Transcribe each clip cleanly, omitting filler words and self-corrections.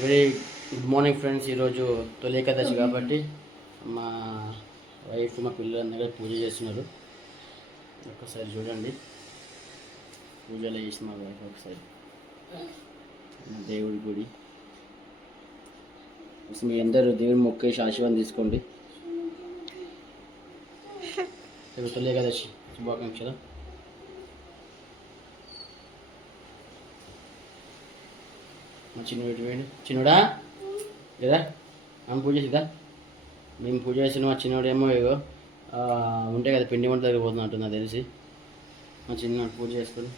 Very good morning friends. ఈరోజు తొలి ఏకాదశి కాబట్టి మా వైఫ్ మా పిల్లలందరూ పూజ చేస్తున్నారు. ఒకసారి చూడండి, పూజలు చేసి మా వైఫ్ ఒకసారి దేవుడి గుడి మీ అందరూ దేవుడి మొక్కేసి ఆశీర్వాదం తీసుకోండి. తొలి ఏకాదశి శుభాకాంక్షలు. చిన్నోడా లేదా ఆమె పూజ చేసిదా? మేము పూజ చేసిన మా చిన్నోడేమో ఏవో ఉంటాయి కదా పిండి వంట దగ్గర పోతున్నట్టు నాకు తెలిసి. మా చిన్నోడు పూజ చేసుకొని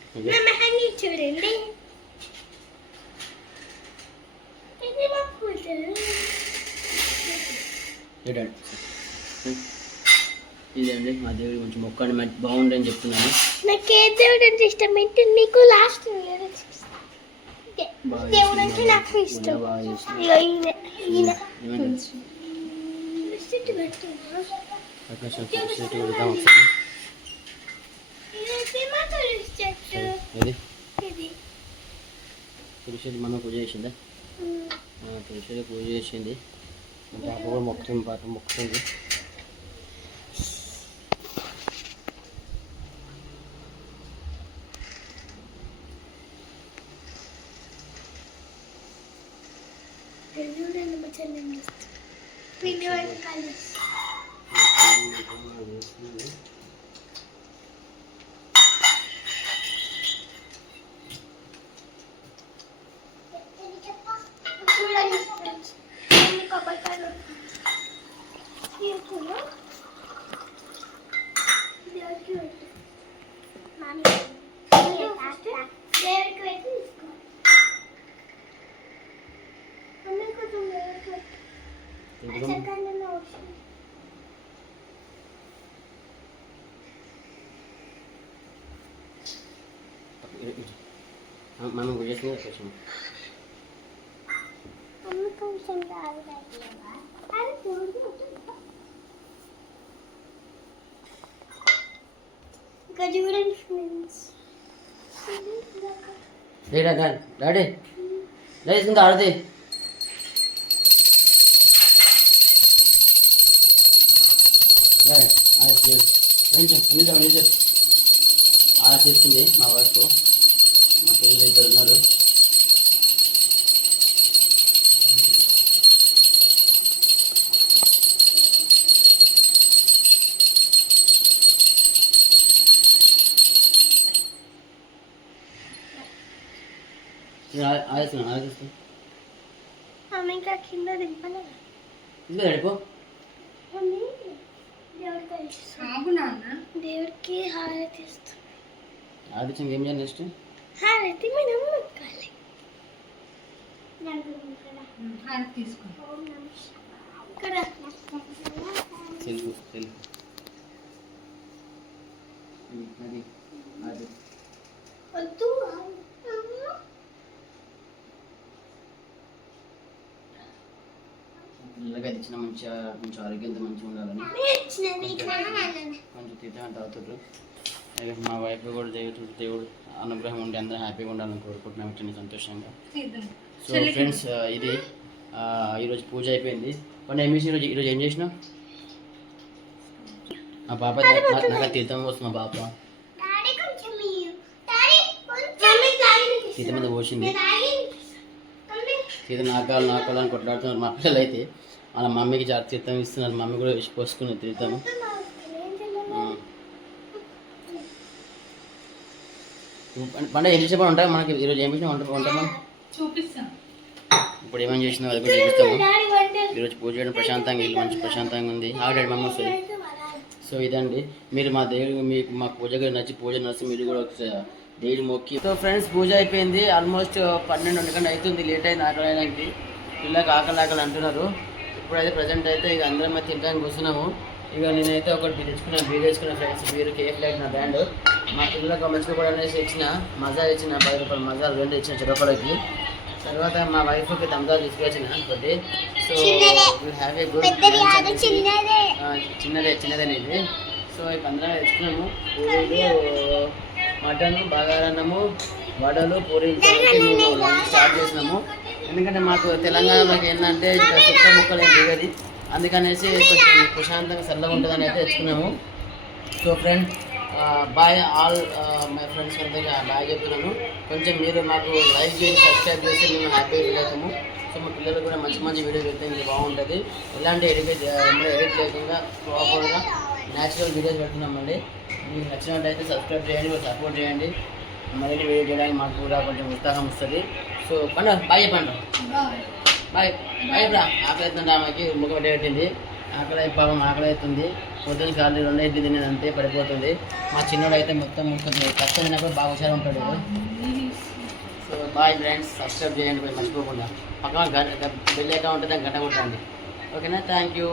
ఇదండి మా దేవుడి కొంచెం మొక్కండి బాగుంది అని చెప్తున్నాను. నాకు ఏ దేవుడు అంటే ఇష్టం అయితే మీకు లాస్ట్ దేవుడు అంటే నాకు ఇష్టం. తులసి మనం పూజ చేసిందా? తులసి పూజ చేసింది. పాప కూడా మొక్కుతుంది, పాప మొక్కుతుంది. మనం పూజ చేసిన డాడీ లేచింది ఆడది. అలా చేస్తుంది మా వైఫ్. మా పిల్లలు ఇద్దరు ఉన్నారు. ఆలోచిస్తాను ఇంకా కింద దింపలే గడిపో దేవుడికి హారతి ఇస్తాం. ఆలోచన ఏం చేయాలి నెక్స్ట్? హారతి మనం మొక్కాలి. సెల్ఫ్ సెల్ఫ్ అది వద్దు పిల్లలకి అది ఇచ్చిన మంచిగా కొంచెం ఆరోగ్యంతో మంచిగా ఉండాలని మంచి తీర్థం తాగుతుండ్రు. మా వైఫ్ కూడా దేవుడు అనుగ్రహం ఉండి అందరూ హ్యాపీగా ఉండాలని కోరుకుంటున్నాం. ఇట్లా సంతోషంగా. సో ఫ్రెండ్స్, ఇది ఈరోజు పూజ అయిపోయింది. పండుగ ఏం చేసి ఈరోజు ఏం చేసినావు? మా పాప నాకు తీర్థం వస్తుంది. మా పాప తీర్థం మీద పోసింది. తీర్థం నాకాలని కొట్లాడుతున్నారు మా పిల్లలు. అయితే వాళ్ళ మమ్మీకి చాలా తీర్థం ఇస్తున్నారు. మమ్మీ కూడా వేసి పోసుకున్నారు తీర్థం. పండుగ ఏం చేసే పని ఉంటాయి మనకి. ఈరోజు ఏం చేసినా వంట మనం చూపిస్తాం. ఇప్పుడు ఏమేమి చేసినా అది కూడా చూపిస్తాము. ఈరోజు పూజ చేయడం ప్రశాంతంగా, ఇల్లు మంచి ప్రశాంతంగా ఉంది. ఆల్రెడీ మమ్మీ వస్తుంది. సో ఇదండి, మీరు మా దేవుడికి మీకు మా పూజ నచ్చి పూజ నచ్చి మీరు కూడా ఒకసారి దేవుడి మొక్కి. సో ఫ్రెండ్స్, పూజ అయిపోయింది. ఆల్మోస్ట్ 12 గంటలు అవుతుంది. లేట్ అయింది ఆకలేయడానికి. పిల్లలకి ఆకలి అంటున్నారు. ఇప్పుడైతే ప్రజెంట్ అయితే ఇక అందరం అయితే తినడానికి కూర్చున్నాము. ఇక నేనైతే ఒకటి బీర్ తెచ్చుకున్నా ఫ్రెండ్స్. బీర్ కేఫ్ లైట్ నా బ్రాండ్. మా పిల్లలకు మంచిగా కూడా అనేసి ఇచ్చిన మజా ఇచ్చిన 10 రూపాయలు మజా 2 ఇచ్చిన చెరపలకి. తర్వాత మా వైఫ్కి తమ్దా తీసుకొచ్చిన ఒకటి. So you have a good చిన్నదే ఇది. సో ఇక అందరం తెచ్చుకున్నాము. పూరీలు, మటన్, బగారన్నము, వడలు, పూరీలు మేము లంచ్ స్టార్ట్ చేసినాము. ఎందుకంటే మాకు తెలంగాణలోకి ఏంటంటే ఇక్కడ సుక్క ముక్కలు ఏం దిగది, అందుకనేసి కొంచెం ప్రశాంతంగా చల్లగా ఉంటుందని అయితే తెచ్చుకున్నాము. So friend, bye all my friends అందరికీ బాయ్ చెప్తున్నాను. కొంచెం మీరు మాకు లైక్ చేసి సబ్స్క్రైబ్ చేసి మేము హ్యాపీగా ఫీల్ అవుతాము. సో మా పిల్లలు కూడా మంచి మంచి వీడియో పెడితే ఇది బాగుంటుంది. ఎలాంటి ఎడిట్ లేకుండా ప్రాపర్గా న్యాచురల్ వీడియోస్ పెడుతున్నామండి. మీకు నచ్చినట్టయితే సబ్స్క్రైబ్ చేయండి, సపోర్ట్ చేయండి. మరిన్ని వీడియో చేయడానికి మాకు కూడా కొంచెం ఉత్సాహం వస్తుంది. సో పండు బాయ్ చెప్పండి. బాయ్ బాయ్ రా. ఆకలి అవుతుంది, ఆమెకి ముఖం పెట్టింది. ఆకలి పాపం ఆకలి అవుతుంది. పొద్దున్న కాళ్ళు 2 ఇడ్లీ తినేది అంతే పడిపోతుంది. మా చిన్నోడు అయితే మొత్తం కష్టం తిన్నప్పుడు బాగా హుషారు ఉంటాడు. సో బాయ్ ఫ్రెండ్స్, సబ్స్క్రైబ్ చేయండి మర్చిపోకుండా. పక్కన బెల్ ఐకాన్ ఉంటుంది, దాన్ని గంట కొట్టండి. ఓకేనా? Thank you.